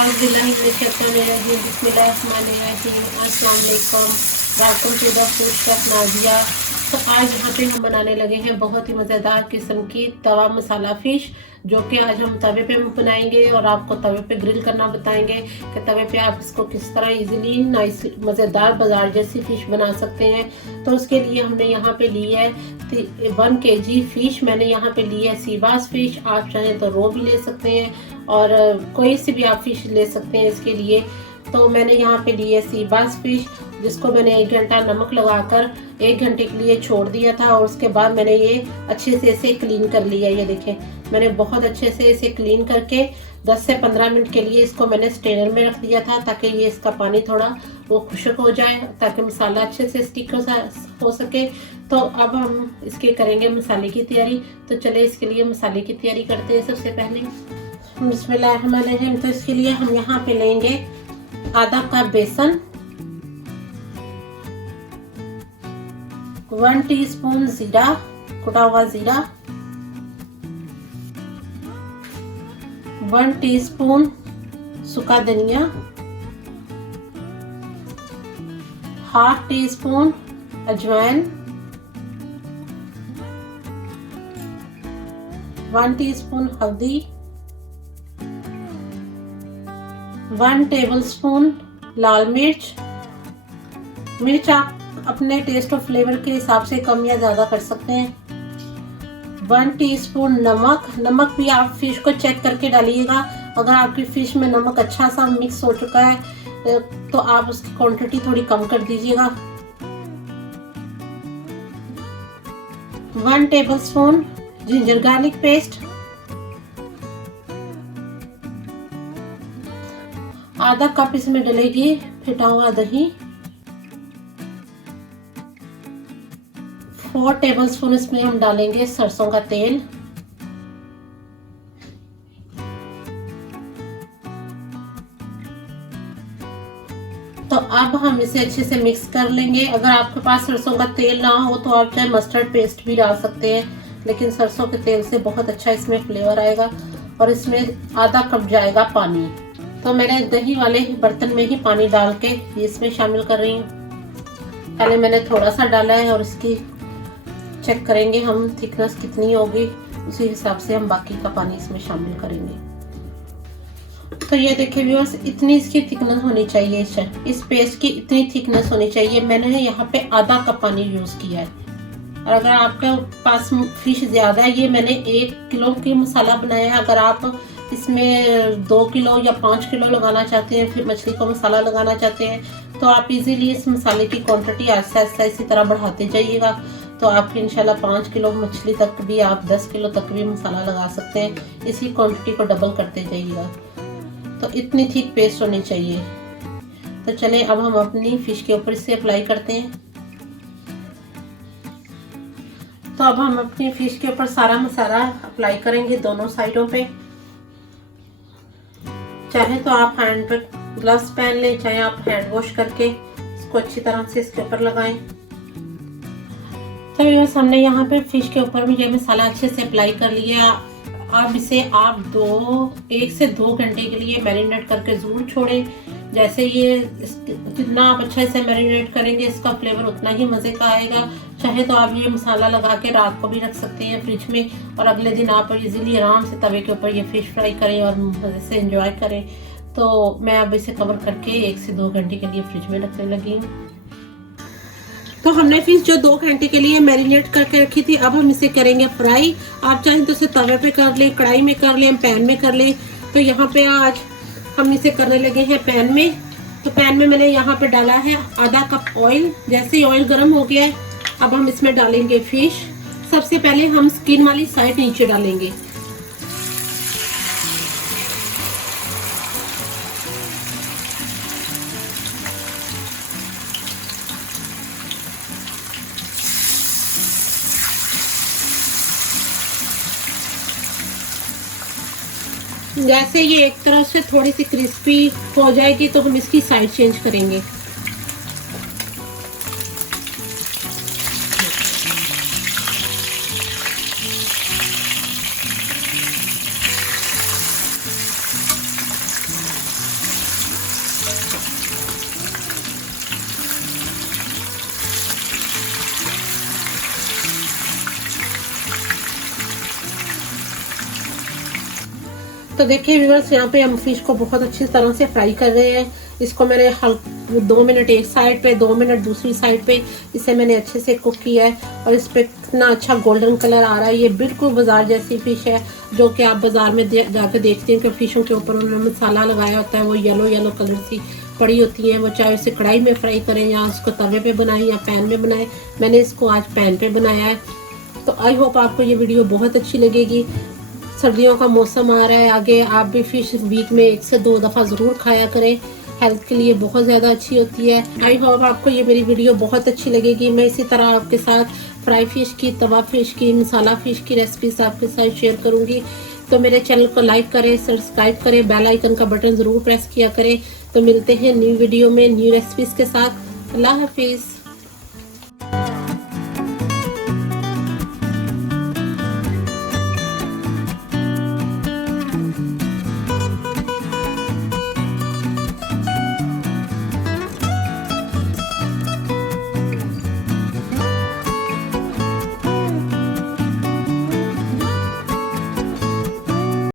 Welcome to the food chef Nazia. तो आज यहाँ पे हम बनाने लगे हैं बहुत ही मज़ेदार किस्म की तवा मसाला फ़िश, जो कि आज हम तवे पे बनाएंगे और आपको तवे पे ग्रिल करना बताएंगे कि तवे पे आप इसको किस तरह इजीली नाइस मज़ेदार बाजार जैसी फ़िश बना सकते हैं। तो उसके लिए हमने यहाँ पे ली है 1 kg फ़िश। मैंने यहाँ पे ली है सी बास फ़िश, आप चाहें तो रो भी ले सकते हैं और कोई सी भी आप फ़िश ले सकते हैं इसके लिए। तो मैंने यहाँ पे ली है सी बास फ़िश, जिसको मैंने 1 घंटा नमक लगाकर 1 घंटे के लिए छोड़ दिया था और उसके बाद मैंने ये अच्छे से इसे क्लीन कर लिया। ये देखें, मैंने बहुत अच्छे से इसे क्लीन करके 10 से 15 मिनट के लिए इसको मैंने स्ट्रेनर में रख दिया था, ताकि ये इसका पानी थोड़ा वो खुश्क हो जाए, ताकि मसाला अच्छे से स्टिक हो सके। तो अब हम इसके करेंगे मसाले की तैयारी। तो चले इसके लिए मसाले की तैयारी करते हैं। सबसे पहले बिस्मिल्लाहिर्रहमानिर्रहीम। तो इसके लिए हम यहाँ पे लेंगे आधा कप बेसन, 1 टीस्पून जीरा, कुटा हुआ जीरा, 1 टीस्पून सूखा धनिया, ½ टीस्पून अजवाइन, 1 टीस्पून हल्दी, 1 टेबलस्पून लाल मिर्च। मिर्च आप अपने टेस्ट और फ्लेवर के हिसाब से कम या ज़्यादा कर सकते हैं। 1 टीस्पून नमक। नमक भी आप फिश को चेक करके डालिएगा। अगर आपकी फिश में नमक अच्छा सा मिक्स हो चुका है तो आप उसकी क्वांटिटी थोड़ी कम कर दीजिएगा। 1 टेबलस्पून जिंजर गार्लिक पेस्ट, आधा कप इसमें डलेगी फिटा हुआ दही, 4 टेबलस्पून इसमें हम डालेंगे सरसों का तेल, तो अब हम इसे अच्छे से मिक्स कर लेंगे। अगर आपके पास सरसों का तेल ना हो तो आप चाहे मस्टर्ड पेस्ट भी डाल सकते हैं, लेकिन सरसों के तेल से बहुत अच्छा इसमें फ्लेवर आएगा। और इसमें आधा कप जाएगा पानी। तो मैंने दही वाले बर्तन में ही पानी डाल के इसमें शामिल कर रही हूँ। पहले मैंने थोड़ा सा डाला है और इसकी चेक करेंगे हम थिकनेस कितनी होगी, उसी हिसाब से हम बाकी का पानी इसमें शामिल करेंगे। तो ये देखिए व्यूअर्स, इतनी इसकी थिकनेस होनी चाहिए, इस पेस्ट की इतनी थिकनेस होनी चाहिए। मैंने यहाँ पे आधा कप पानी यूज किया है। और अगर आपके पास फिश ज्यादा है, ये मैंने 1 किलो की मसाला बनाया है। अगर आप इसमें 2 किलो या 5 किलो लगाना चाहते हैं, फिर मछली को मसाला लगाना चाहते हैं, तो आप इजीली इस मसाले की क्वांटिटी आहिस्ता आहिस्ता इसी तरह बढ़ाते जाइएगा। तो आपकी इंशाल्लाह 5 किलो मछली तक भी आप 10 किलो तक भी मसाला लगा सकते हैं। इसी क्वांटिटी को डबल करते जाइएगा। तो इतनी थिक पेस्ट होनी चाहिए। तो चलें अब हम अपनी फिश के ऊपर इसे अप्लाई करते हैं। तो अब हम अपनी फिश के ऊपर सारा मसाला अप्लाई करेंगे दोनों साइडों पे। चाहे तो आप हैंड पे ग्लव्स पहन लें, चाहे आप हैंड वॉश करके इसको अच्छी तरह से इसके ऊपर लगाएं। तो बस हमने यहाँ पे फिश के ऊपर भी ये मसाला अच्छे से अप्लाई कर लिया। अब इसे आप 1 से 2 घंटे के लिए मैरिनेट करके ज़रूर छोड़ें। जैसे ये जितना आप अच्छे से मैरिनेट करेंगे, इसका फ्लेवर उतना ही मज़े का आएगा। चाहे तो आप ये मसाला लगा के रात को भी रख सकते हैं फ्रिज में, और अगले दिन आप इजीली आराम से तवे के ऊपर ये फिश फ्राई करें और मज़े से एंजॉय करें। तो मैं अब इसे कवर करके 1 से 2 घंटे के लिए फ्रिज में रखने लगी हूँ। तो हमने फिश जो 2 घंटे के लिए मैरिनेट करके रखी थी, अब हम इसे करेंगे फ्राई। आप चाहें तो इसे तवे पे कर लें, कढ़ाई में कर लें, पैन में कर लें। तो यहाँ पे आज हम इसे करने लगे हैं पैन में। तो पैन में मैंने यहाँ पे डाला है आधा कप ऑयल। जैसे ही ऑयल गर्म हो गया है, अब हम इसमें डालेंगे फिश। सबसे पहले हम स्किन वाली साइड नीचे डालेंगे। जैसे ये एक तरफ से थोड़ी सी क्रिस्पी हो जाएगी तो हम इसकी साइड चेंज करेंगे। तो देखिए व्यूअर्स, यहाँ पे हम फिश को बहुत अच्छी तरह से फ्राई कर रहे हैं। इसको मैंने 2 मिनट एक साइड पे, 2 मिनट दूसरी साइड पे इसे मैंने अच्छे से कुक किया है और इस पे कितना अच्छा गोल्डन कलर आ रहा है। ये बिल्कुल बाजार जैसी फिश है, जो कि आप बाजार में जाकर देखते हैं कि फिशों के ऊपर उन्होंने मसाला लगाया होता है, वो येलो येलो कलर सी पड़ी होती हैं। वो चाहे उसे कढ़ाई में फ्राई करें या उसको तवे पे बनाएं या पैन में बनाएं। मैंने इसको आज पैन पे बनाया है। तो आई होप आपको ये वीडियो बहुत अच्छी लगेगी। सर्दियों का मौसम आ रहा है आगे, आप भी फिश वीक में 1 से 2 दफ़ा ज़रूर खाया करें, हेल्थ के लिए बहुत ज़्यादा अच्छी होती है। आई होप आपको ये मेरी वीडियो बहुत अच्छी लगेगी। मैं इसी तरह आपके साथ फ्राई फिश की, तवा फिश की, मसाला फिश की रेसिपीज आपके साथ शेयर करूँगी। तो मेरे चैनल को लाइक करें, सब्सक्राइब करें, बेल आइकन का बटन ज़रूर प्रेस किया करें। तो मिलते हैं न्यू वीडियो में न्यू रेसिपीज़ के साथ। अल्लाह हाफिज़।